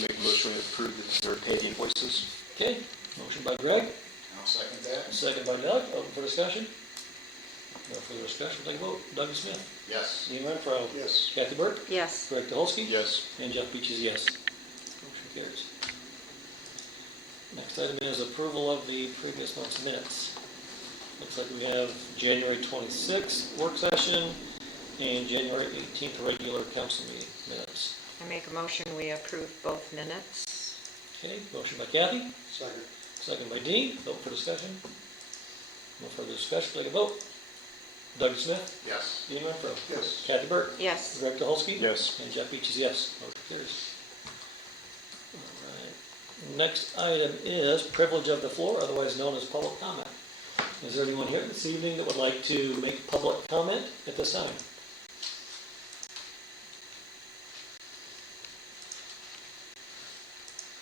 make a motion to approve or pay the invoices. Okay, motion by Greg, I'll second that. second by Doug, open for discussion. No further discussion, take a vote. Doug Smith, Yes. Ian Renfro, Yes. Kathy Burke, Yes. Greg Dolsky, Yes. and Jeff Beach is yes. Motion carries. Next item is approval of the previous month's minutes. Looks like we have January 26th work session and January 18th regular council meeting minutes. I make a motion, we approve both minutes. Okay, motion by Kathy, Second. second by Dean, open for discussion. No further discussion, take a vote. Doug Smith, Yes. Ian Renfro, Yes. Kathy Burke, Yes. Greg Dolsky, Yes. and Jeff Beach is yes. Motion carries. All right. Next item is privilege of the floor, otherwise known as public comment. Is there anyone here this evening that would like to make public comment at this time?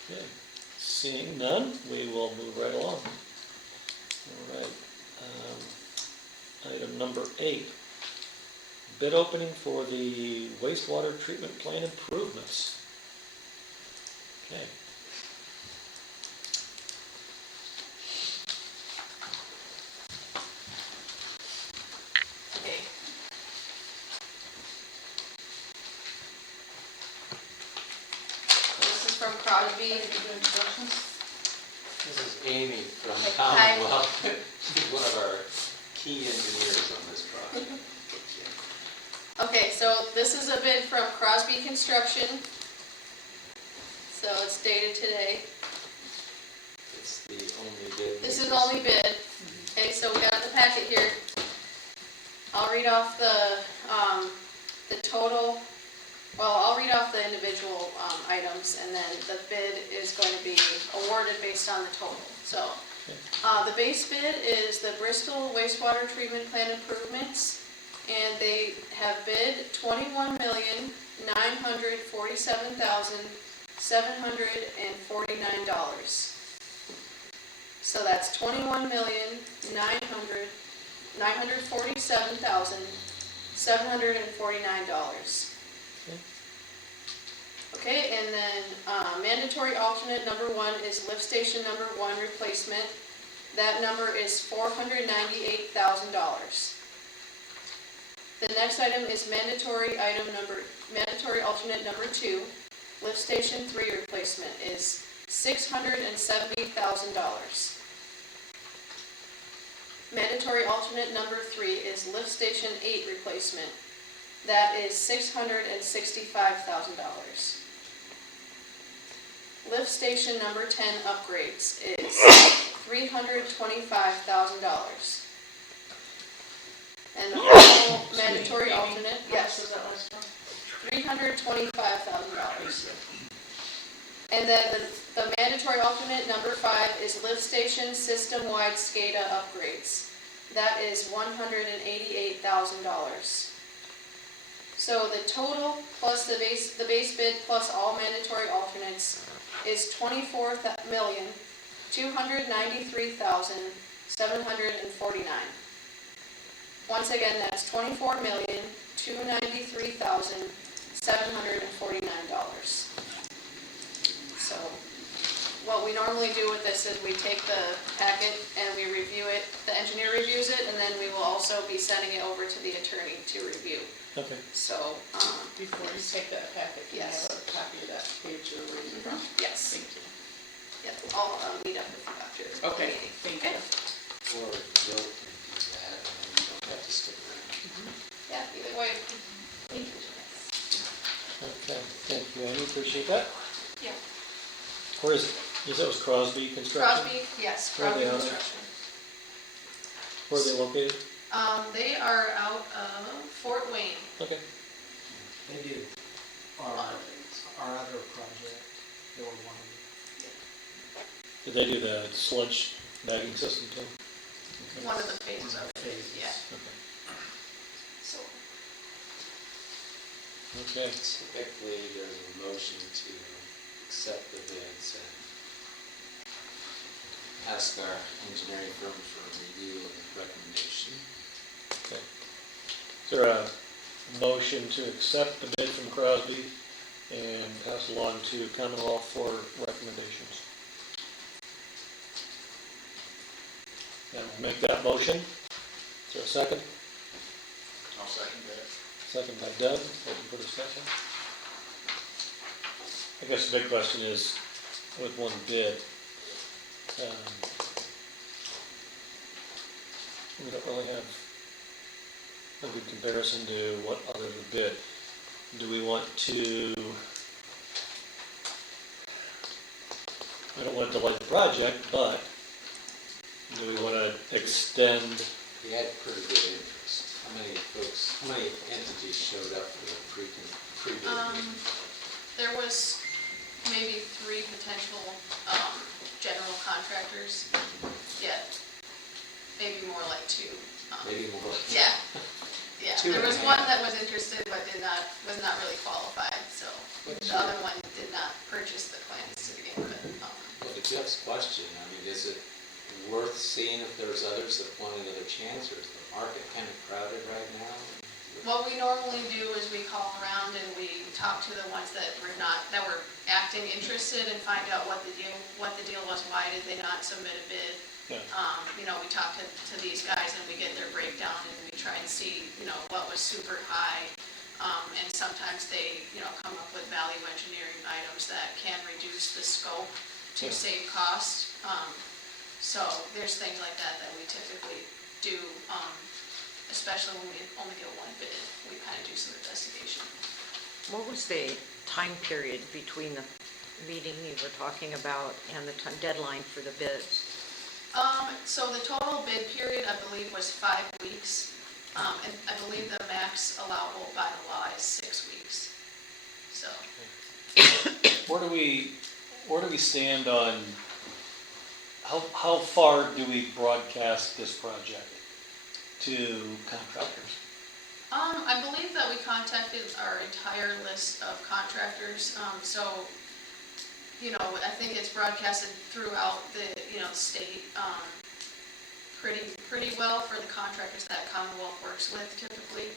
Okay. Seeing none, we will move right along. All right. Item number 8. Bid opening for the wastewater treatment plant improvements. Okay. Okay. This is from Crosby. This is Amy from Hi. Commonwealth, one of our key engineers on this project. Okay, so this is a bid from Crosby Construction. So it's dated today. It's the only bid. This is the only bid. Okay, so we got the packet here. I'll read off the total, well, I'll read off the individual items, and then the bid is going to be awarded based on the total. So, the base bid is the Bristol wastewater treatment plant improvements, and they have bid $21,947,749. So that's $21,947,749. Okay, and then mandatory alternate number 1 is lift station number 1 replacement. That number is $498,000. The next item is mandatory alternate number 2, lift station 3 replacement is $670,000. Mandatory alternate number 3 is lift station 8 replacement. That is $665,000. Lift station number 10 upgrades is $325,000. And the final mandatory alternate, yes, $325,000. And then the mandatory alternate number 5 is lift station system-wide SCADA upgrades. That is $188,000. So the total plus the base bid plus all mandatory alternates is $24,293,749. Once again, that's $24,293,749. So what we normally do with this is we take the packet and we review it, the engineer reviews it, and then we will also be sending it over to the attorney to review. Okay. So, Before you take that packet, can you Yes. have a copy of that page you're reading from? yes, Thank you. yeah, I'll meet up with you after the Okay, meeting. thank you. Or you'll do that, and you don't have to stick around. Yeah, either way. Okay, thank you, Amy, appreciate that. Yeah. Where is it? You said it was Crosby Construction? Crosby, yes, Where are Crosby they on it? Construction. Where are they located? They are out of Fort Wayne. Okay. They do our other project, they were one of Did they do the sludge bagging system too? Okay. One of the phases of the it, phases. yeah. Okay. So, Okay. Typically, there's a motion to accept the bids and ask our engineering firm for a review and recommendation. Okay. Is there a motion to accept the bid from Crosby and pass along to Commonwealth for recommendations. And we'll make that motion. Is there a second? I'll second that. Second by Doug, open for discussion. I guess the big question is, with one bid, we don't really have a good comparison to what others would bid. Do we want to, I don't want to delay the project, but do we want to extend? We had pretty good interest. How many entities showed up for the pre-bid meeting? There was maybe 3 potential, general contractors, yet maybe more like 2. Maybe more. Yeah, yeah, Two there and a was half. one that was interested but was not really qualified, so the other one did not purchase the plans to begin with. Well, to Jeff's question, I mean, is it worth seeing if there's others that want another chance, or is the market kind of crowded right now? What we normally do is we call around and we talk to the ones that were acting interested and find out what the deal was, why did they not submit a bid. Yeah. We talk to these guys and we get their breakdown and we try and see, what was super high. And sometimes they, come up with value engineering items that can reduce the scope to Yeah. save cost. So there's things like that we typically do, especially when we only get one bid. We kind of do some investigation. What was the time period between the meeting you were talking about and the deadline for the bids? So the total bid period, I believe, was 5 weeks. And I believe the max allowable by the law is 6 weeks. So, Where do we stand on, how far do we broadcast this project to contractors? I believe that we contacted our entire list of contractors. So, I think it's broadcasted throughout the, state, pretty well for the contractors that Commonwealth works with typically,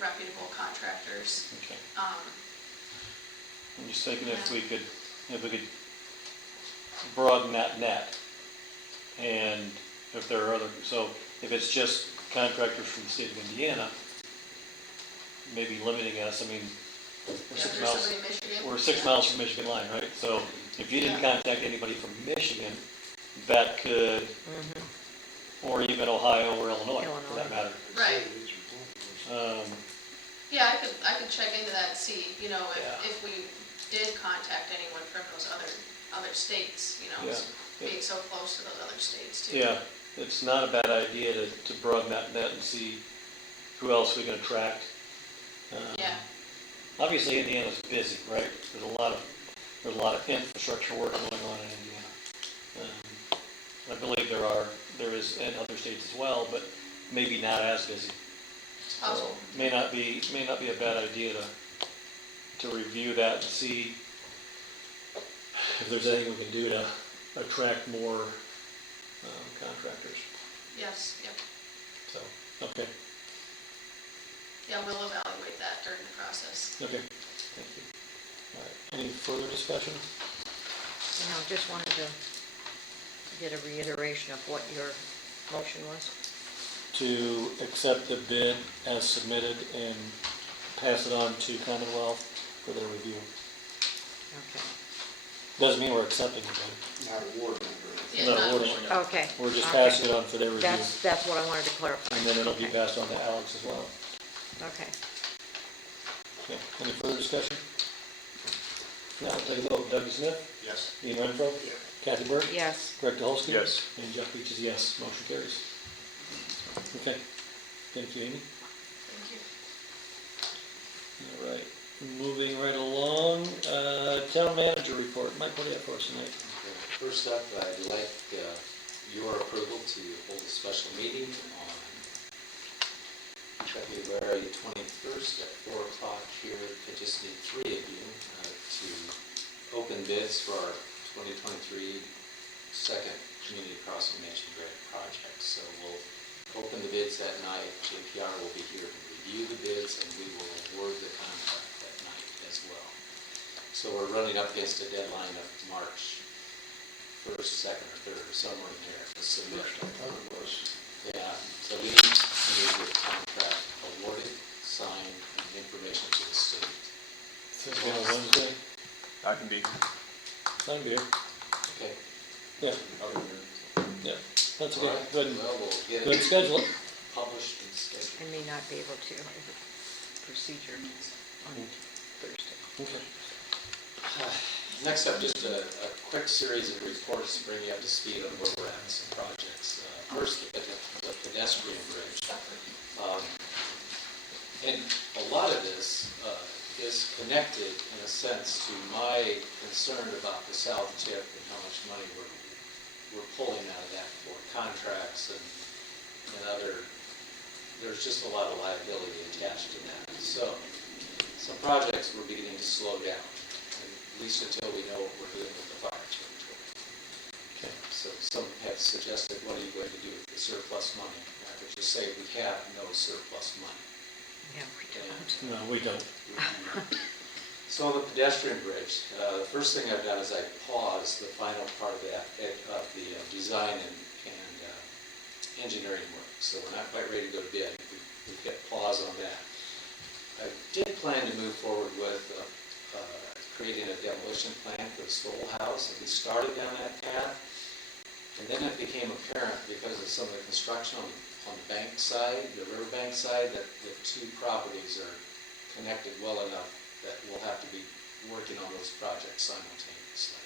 reputable contractors. Okay. I'm just thinking if we could broaden that net, and if there are other, so if it's just contractors from the state of Indiana, maybe limiting us, I mean, we're Yeah, 6 there's miles, somebody in Michigan. we're 6 miles from Michigan line, right? So if you didn't contact anybody from Michigan, that could, or even Ohio or Illinois, for that matter. Right. Um, Yeah, I could check into that and see, Yeah. if we did contact anyone from those other states, Yeah. being so close to those other states too. Yeah, it's not a bad idea to broaden that net and see who else we can attract. Yeah. Obviously, Indiana's busy, right? There's a lot of infrastructure work going on in Indiana. I believe there is in other states as well, but maybe not as busy. So Possible. may not be a bad idea to review that and see if there's anything we can do to attract more contractors. Yes, yep. So, okay, Yeah, we'll evaluate that during the process. okay, thank you. All right, any further discussion? Just wanted to get a reiteration of what your motion was. To accept the bid as submitted and pass it on to Commonwealth for their review. Okay. Doesn't mean we're accepting the bid. Not awarding. Yeah, Not not awarding. awarding. Okay. We're just Okay. passing it on for their review. That's what I wanted to clarify. And then it'll be Okay. passed on to Alex as well. Okay. Okay, any further discussion? Now, we'll take a vote. Doug Smith? Yes. Ian Renfro? Yeah. Kathy Burke? Yes. Greg Dolsky? Yes. And Jeff Beach is yes. Motion carries. Okay. Thank you, Amy. Thank you. All right. Moving right along, town manager report. Mike, what do you have for us tonight? First up, I'd like your approval to hold a special meeting on February 21st at 4 o'clock here. I just need 3 of you to open bids for our 2023 second Community Crossing Mission Grant project. So we'll open the bids that night. JPR will be here to review the bids, and we will award the contract that night as well. So we're running up against a deadline of March 1st, 2nd, or 3rd, or somewhere in here to submit. Yeah, so we need to get the contract awarded, signed, and information to the state. So it's on Wednesday, I can be. I'm here. Okay. Yeah, yeah, that's All okay. right. Go ahead and, Well, we'll go get ahead and it schedule it. published and scheduled. I may not be able to, I have a procedure on Thursday. Okay. Next up, just a quick series of reports to bring you up to speed on where we're at in some projects. First, the pedestrian bridge. And a lot of this is connected, in a sense, to my concern about the south tip and how much money we're pulling out of that for contracts and other, there's just a lot of liability attached to that. So, some projects we're beginning to slow down, at least until we know what we're doing with the fire territory. Okay. So some have suggested, what are you going to do with the surplus money? I would just say we have no surplus money. Yeah, we don't. No, we don't. So on the pedestrian bridge, the first thing I've done is I paused the final part of that, of the design and engineering work. So we're not quite ready to go to bid. We've hit pause on that. I did plan to move forward with creating a demolition plan for the Stoll House, and we started down that path. And then it became apparent, because of some of the construction on the bank side, the riverbank side, that the two properties are connected well enough that we'll have to be working on those projects simultaneously.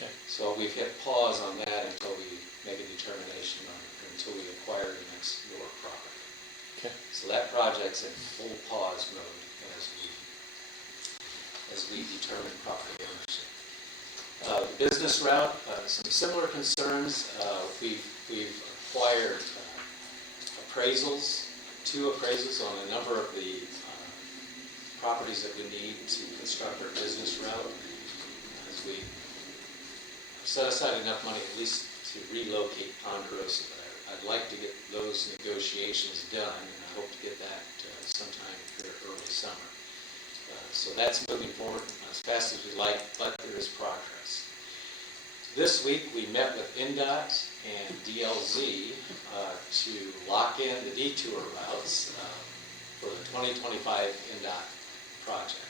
Okay. So we've hit pause on that until we make a determination on, until we acquire the next lower property. Okay. So that project's in full pause mode as we determine property ownership. The business route, some similar concerns. We've acquired appraisals, 2 appraisals on a number of the properties that we need to construct our business route. As we set aside enough money at least to relocate Ponderosa, but I'd like to get those negotiations done, and I hope to get that sometime here early summer. So that's moving forward as fast as we like, but there is progress. This week, we met with NDOT and DLZ to lock in the detour routes for the 2025 NDOT project.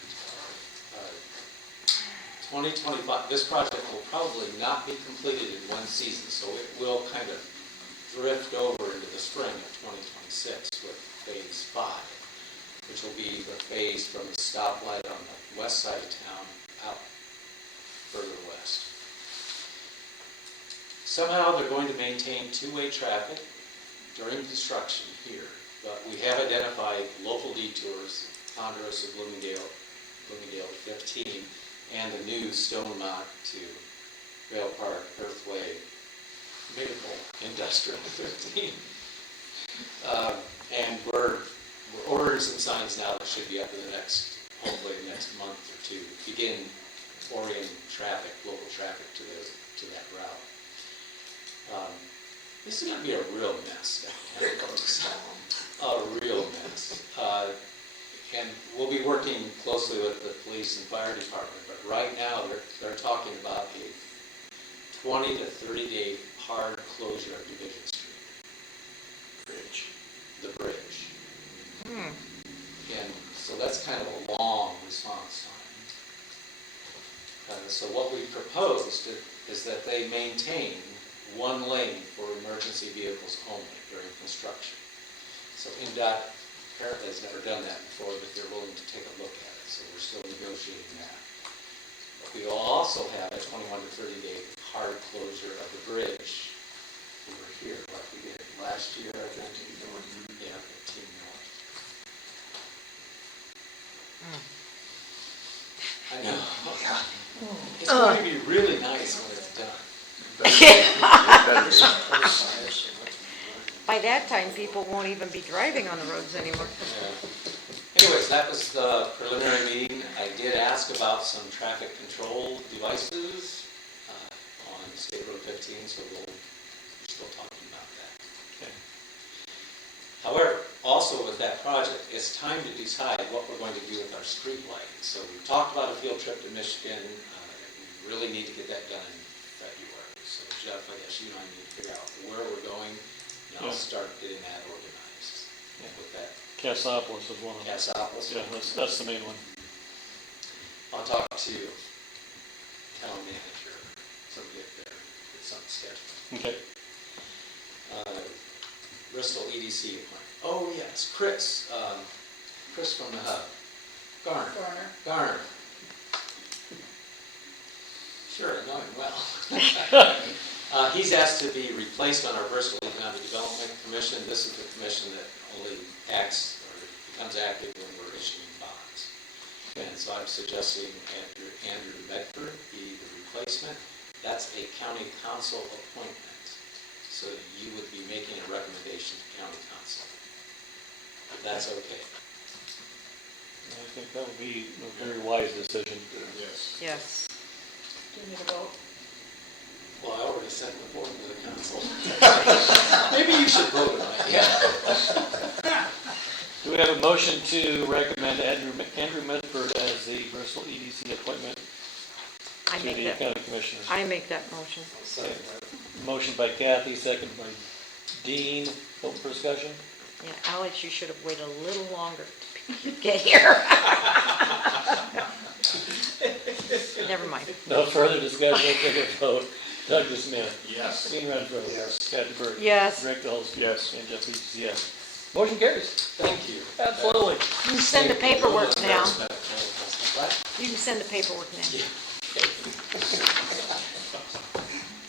2025, this project will probably not be completed in one season, so it will kind of drift over into the spring of 2026 with phase 5, which will be the phase from the stoplight on the west side of town out further west. Somehow they're going to maintain two-way traffic during construction here, but we have identified local detours, Ponderosa, Bloomingdale 15, and the new Stone Mount to Rail Park, Earthway, Maple, Industrial 15. And we're ordering some signs now that should be up in the next, hopefully the next month or two, begin orienting traffic, local traffic to that route. This is going to be a real mess down here, folks. A real mess. And we'll be working closely with the police and fire department, but right now they're talking about a 20 to 30 day hard closure of Division Street. The bridge. And so that's kind of a long response time. So what we proposed is that they maintain one lane for emergency vehicles only during construction. So NDOT apparently has never done that before, but they're willing to take a look at it, so we're still negotiating that. But we will also have a 21 to 30 day hard closure of the bridge over here, like we did last year, I think. Yeah, 15 north. I know. It's going to be really nice when it's done. By that time, people won't even be driving on the roads anymore. Anyways, that was the preliminary meeting. I did ask about some traffic control devices on State Road 15, so we're still talking about that. Okay. However, also with that project, it's time to decide what we're going to do with our street lighting. So we talked about a field trip to Michigan. We really need to get that done in February. So Jeff, I guess you and I need to figure out where we're going, and I'll start getting that organized with that. Cassopolis is one of them. Cassopolis. Yeah, that's the main one. I'll talk to town manager, so get something scheduled. Okay. Bristol EDC appointment. Oh, yes, Chris from the Hub. Garner. Sure, I know him well. He's asked to be replaced on our Bristol Economic Development Commission. This is the commission that only acts or becomes active when we're issuing bonds. And so I'm suggesting Andrew Medford be the replacement. That's a county council appointment. So you would be making a recommendation to county council. If that's okay. I think that would be a very wise decision. Yes. Yes. Do you need a vote? Well, I already sent the form to the council. Maybe you should vote on it, yeah. Do we have a motion to recommend Andrew Medford as the Bristol EDC appointment I to make the that, county commissioners? I make that motion. Motion by Kathy, second by Dean. Open for discussion? Yeah, Alex, you should have waited a little longer to get here. Never mind. No further discussion, take a vote. Douglas Smith. Yes. Dean Renfro. Yes. Kathy Burke. Yes. Rick Dolsky. Yes. And Jeff Eads, yes. Motion carries. Thank you. Absolutely. You can send the paperwork now. What? You can send the paperwork now. Yeah.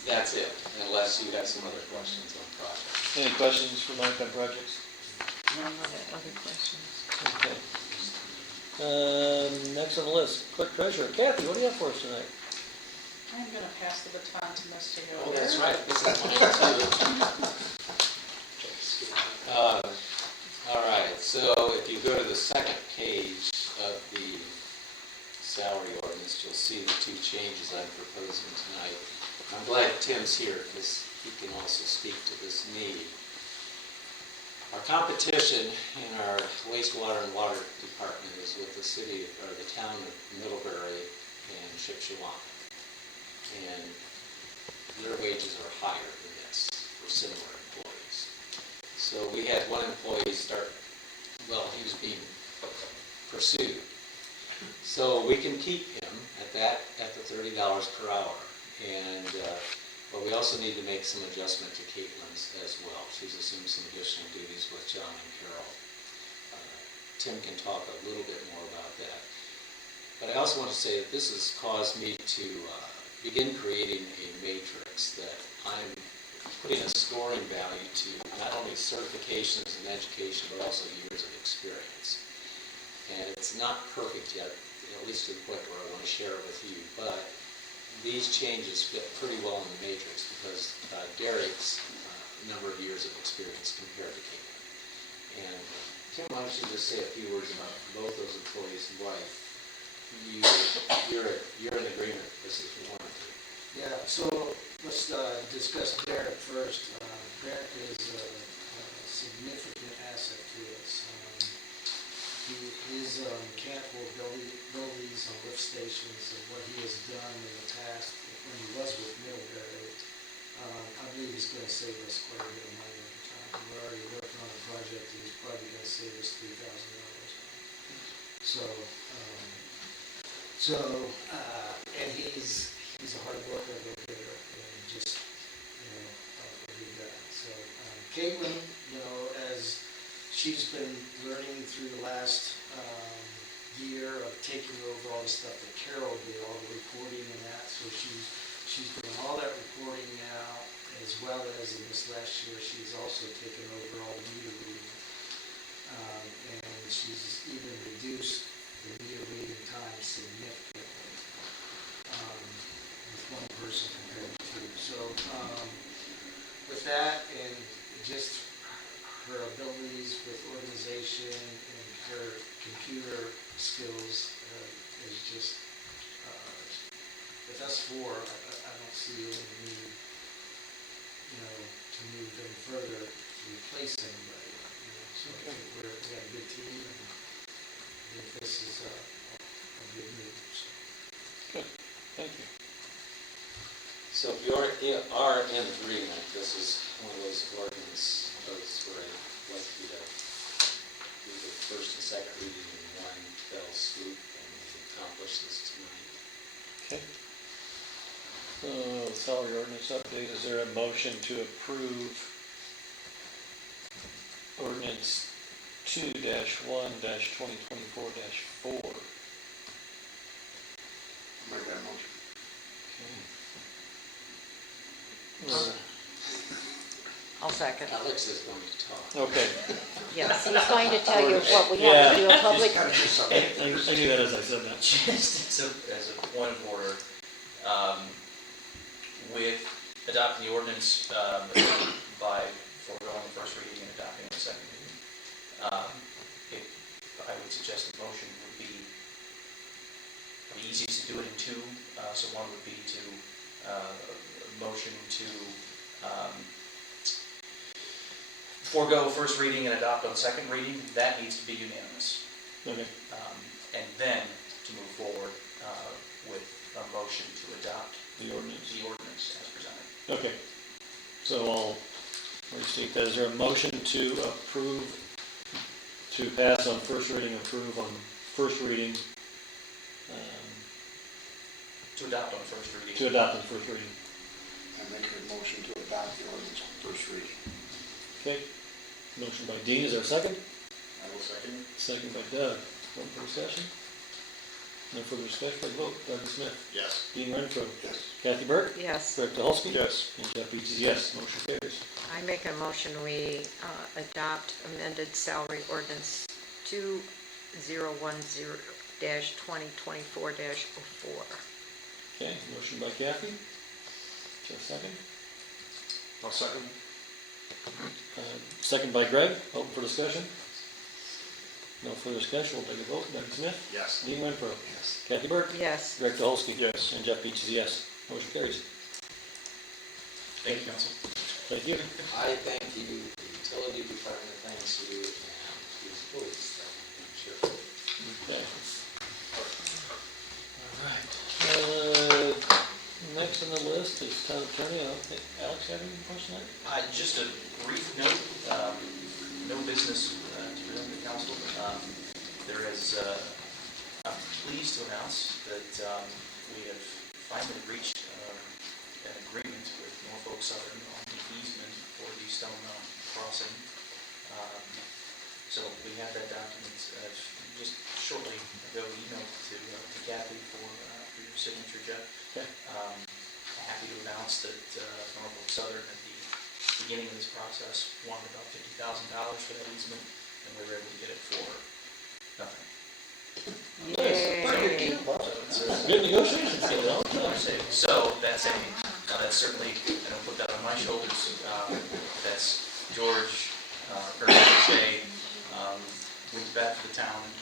That's it, unless you have some other questions on projects. Any questions for lifetime projects? Other questions? Okay. Next on the list, clerk treasurer. Kathy, what do you have for us tonight? I'm gonna pass the baton to Mr. Hillier. Oh, that's right, this is mine too. All right, so if you go to the second page of the salary ordinance, you'll see the two changes I'm proposing tonight. I'm glad Tim's here because he can also speak to this need. Our competition in our wastewater and water department is with the city, or the town of Middlebury and Shipshewana. And their wages are higher than this for similar employees. So we had one employee start, well, he was being pursued. So we can keep him at the $30 per hour. And, but we also need to make some adjustment to Caitlin's as well. She's assumed some additional duties with John and Carol. Tim can talk a little bit more about that. But I also want to say that this has caused me to begin creating a matrix that I'm putting a scoring value to not only certifications and education, but also years of experience. And it's not perfect yet, at least to the point where I want to share it with you, but these changes fit pretty well in the matrix because Derek's number of years of experience compared to Caitlin. And Tim, why don't you just say a few words about both those employees and why you're in agreement with this if you wanted to. Yeah, so let's discuss Derek first. Derek is a significant asset to us. His mechanical abilities on lift stations and what he has done in the past when he was with Middlebury, I believe he's going to save us quite a bit of money over time. We're already working on a project that he's probably going to save us $3,000. And he's a hard worker, a good hitter, and just, a good guy. So Caitlin, as she's been learning through the last year of taking over all the stuff that Carol did, all the reporting and that, so she's doing all that reporting now, as well as in this last year, she's also taken over all the meter reading. And she's even reduced the meter reading time significantly with one person compared to two. So with that and just her abilities with organization and her computer skills is just, with us four, I don't see any need, to move them further to replace anybody. So I think we got a good team, and I think this is a good move, so. Thank you. So if you are in agreement, this is one of those ordinance votes where I'd like you to do the first and second reading in one fell swoop, and we accomplish this tonight. Okay. So, salary ordinance update, is there a motion to approve ordinance 2-1-2024-4? Make that motion. I'll second. Alex is going to talk. Okay, Yes, he's going to tell you what we have to do a public, I knew that as I said that. Just as a point of order, with adopting the ordinance by foregoing the first reading and adopting the second reading, I would suggest the motion would be the easiest to do it in two. So one would be to motion to forego first reading and adopt on second reading. That needs to be unanimous. Okay, And then to move forward with a motion to adopt the ordinance. the ordinance as presented. Okay, so I'll restate that. Is there a motion to approve, to pass on first reading, approve on first reading, To adopt on first reading. to adopt on first reading? I make a motion to adopt the ordinance on first reading. Okay, motion by Dean, is there a second? I will second. Second by Doug. Open for discussion? No further discussion, by vote. Doug Smith. Yes. Dean Renfro. Yes. Kathy Burke. yes. Greg Dolsky. Yes. And Jeff Beach is yes. Motion carries. I make a motion, we adopt amended salary ordinance 2010-2024-04. Okay, motion by Kathy. Jeff second. I'll second. Second by Greg. Open for discussion? No further discussion, we'll take a vote. Doug Smith. Yes. Dean Renfro. Yes. Kathy Burke. Yes. Greg Dolsky. Yes. And Jeff Beach is yes. Motion carries. Thank you, Council. Thank you. I thank you, the utility department thanks you, and the employees, I'm sure. Okay. All right. Next on the list is town attorney. I don't think Alex had any question on it? Just a brief note, no business to present to the council. There is, I'm pleased to announce that we have finally reached an agreement with Norfolk Southern on the easement for the Stone Mountain crossing. So we have that document just shortly ago emailed to Kathy for your signature, Jeff. Okay. Happy to announce that Norfolk Southern at the beginning of this process wanted about $50,000 for that easement, and we were able to get it for nothing. Yay. Good negotiations, Alex. So that's certainly, I don't put that on my shoulders. That's George, Ernest Shea, went back to the town and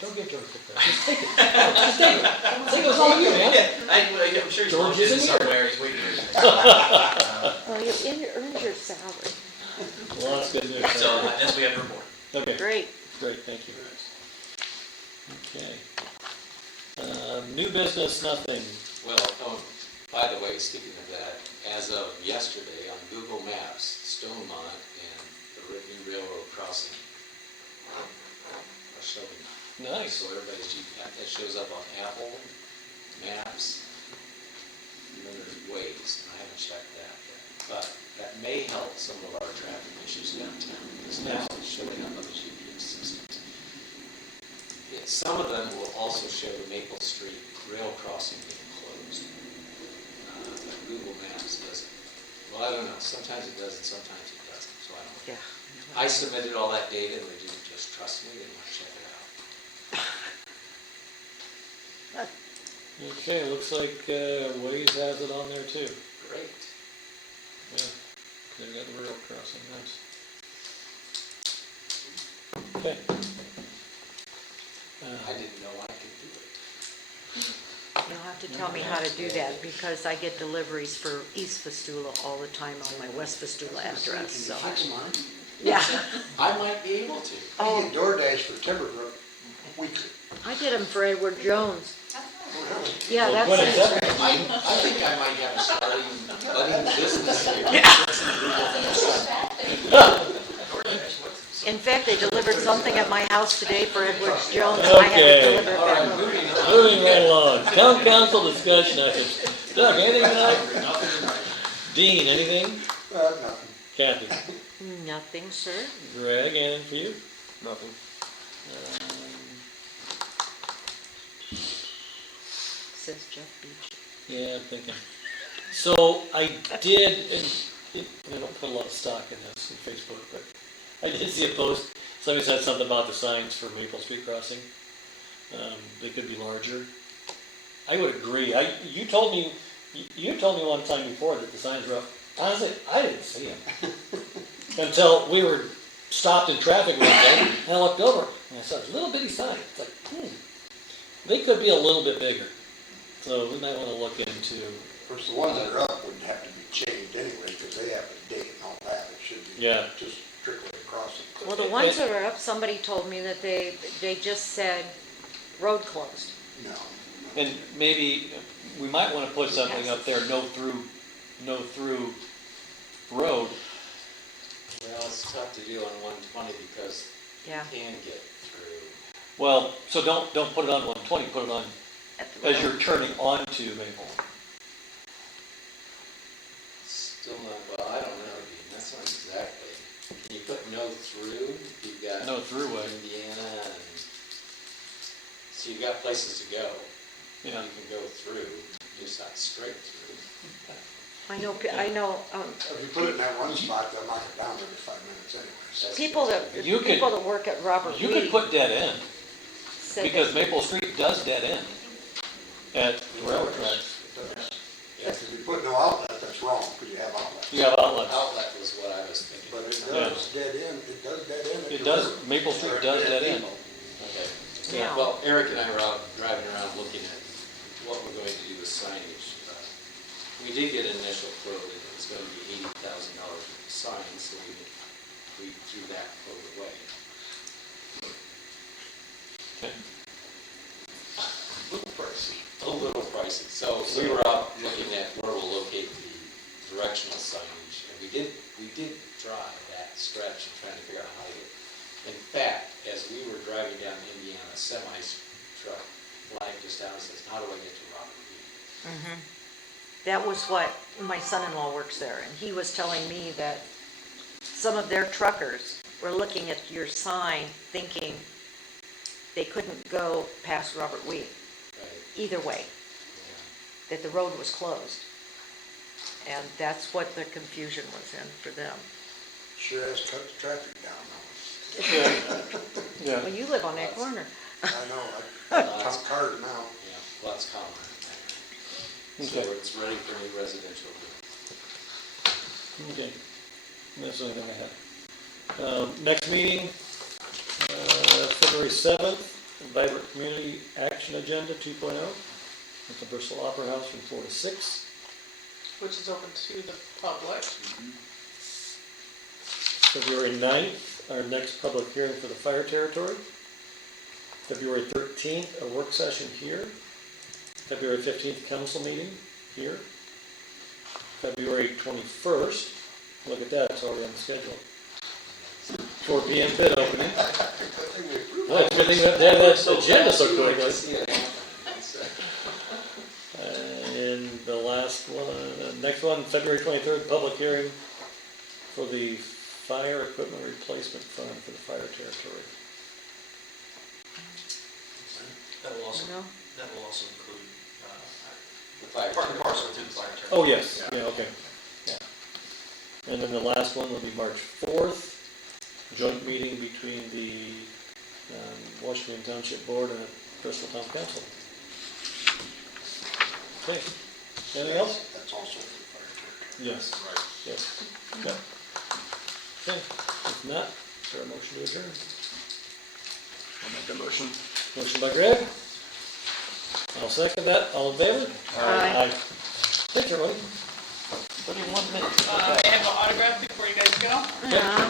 Don't get George picked up. Just take it. Just take it. Take it all you, man. I'm sure he's George logged in isn't here. somewhere, he's waiting. Well, you earned your salary. Well, that's good news. So that's we have to report. Okay, Great. great, thank you. Okay. New business, nothing. Well, by the way, speaking of that, as of yesterday on Google Maps, Stonemont and the new railroad crossing are showing. Nice. So everybody's that shows up on Apple Maps, and then there's Waze, and I haven't checked that yet. But that may help some of our traffic issues downtown, because now it's showing up on the GPS system. Some of them will also show Maple Street rail crossing being closed. But Google Maps doesn't. Well, I don't know. Sometimes it does and sometimes it doesn't. So I don't know. Yeah. I submitted all that data and they didn't just trust me. They want to check it out. Okay, looks like Waze has it on there too. Great. Yeah, they got the rail crossing, nice. Okay. I didn't know I could do it. You'll have to tell me how to do that, because I get deliveries for East Fistula all the time on my West Fistula address, so. Yeah. I might be able to. I Oh, get DoorDash for Timberbrook weekly. I did them for Edward Jones. Oh, really? Yeah, Well, that's it. 27th. I think I might have a budding business here. In fact, they delivered something at my house today for Edward Jones. I had Okay. to deliver it All right, back. moving on. Moving right along, town council discussion items. Doug, anything tonight? Dean, anything? Nothing. Kathy? Nothing, sir. Greg, anything for you? Nothing. Says Jeff Beach. Yeah, I'm thinking. So I did, and I don't put a lot of stock in this in Facebook, but I did see a post. Somebody said something about the signs for Maple Street crossing. They could be larger. I would agree. You told me one time before that the signs were up. Honestly, I didn't see them until we were stopped in traffic one day, and I looked over and I saw a little bitty sign. It's like, they could be a little bit bigger. So we might want to look into. Of course, the ones that are up wouldn't have to be changed anyway, because they have a date and all that. It should be just strictly across it. Well, the ones that are up, somebody told me that they just said road closed. No. And maybe we might want to put something up there, no through road. Well, it's tough to do on 120 because Yeah. you can get through. Well, so don't put it on 120, put it on At the as road. you're turning onto Maple. Still not, well, I don't know, Dean, that's not exactly. Can you put no through? You've got No throughway. Indiana and, so you've got places to go. Yeah. You can go through, just not straight through. I know, If you put it in that one spot, they'll knock it down every 5 minutes anyways. people that You could- people that work at Robert You could Reed put dead end, said because that, Maple Street does dead end at the railroad tracks. It does. If you put no outlet, that's wrong, because you have outlets. You have outlets. Outlet was what I was thinking. But it Yeah. does dead end, it does dead end. at It the does, river. Maple Street does dead end. Okay. Yeah. Well, Eric and I were out driving around looking at what we're going to do with signage. We did get an initial quote, and it was going to be $80,000 worth of signs, so we threw that quote away. Okay. A little pricey. A little pricey. So we were out looking at where we'll locate the directional signage, and we did drive that stretch and trying to figure out how to get. In fact, as we were driving down Indiana, a semi truck flagged just down and says, "How do I get to Robert Reed?" that was what my son-in-law works there, and he was telling me that some of their truckers were looking at your sign thinking they couldn't go past Robert Reed Right? either way, Yeah. that the road was closed. And that's what the confusion was in for them. Sure has cut the traffic down Yeah. Well, you live on that corner. though. I know, I count cars now. Yeah, lots of comment. So Okay. it's ready for new residential. Okay, that's the only thing I have. Next meeting, February 7th, Vibrant Community Action Agenda 2.0. At the Bristol Opera House from 4 to 6. Which is open to the public. February 9th, our next public hearing for the fire territory. February 13th, a work session here. February 15th, council meeting here. February 21st, look at that, it's already on the schedule. 4 p.m. bid opening. Well, everything went down that agenda so quickly. And the last one, next one, February 23rd, public hearing for the fire equipment replacement fund for the fire territory. That will also, No? that will also include, The fire. part and parcel to the fire territory. Oh, yes, yeah, okay. Yeah. And then the last one will be March 4th, joint meeting between the Washington Township Board and Bristol Town Council. Okay, anything else? That's also for the fire territory. Yes. Right. Yes. Okay. Okay, if not, is there a motion to adjourn? I'll make a motion. Motion by Greg. I'll second that. All in favor? Aye. Thanks, everybody. 31 minutes. I have an autograph before you guys go. Yeah.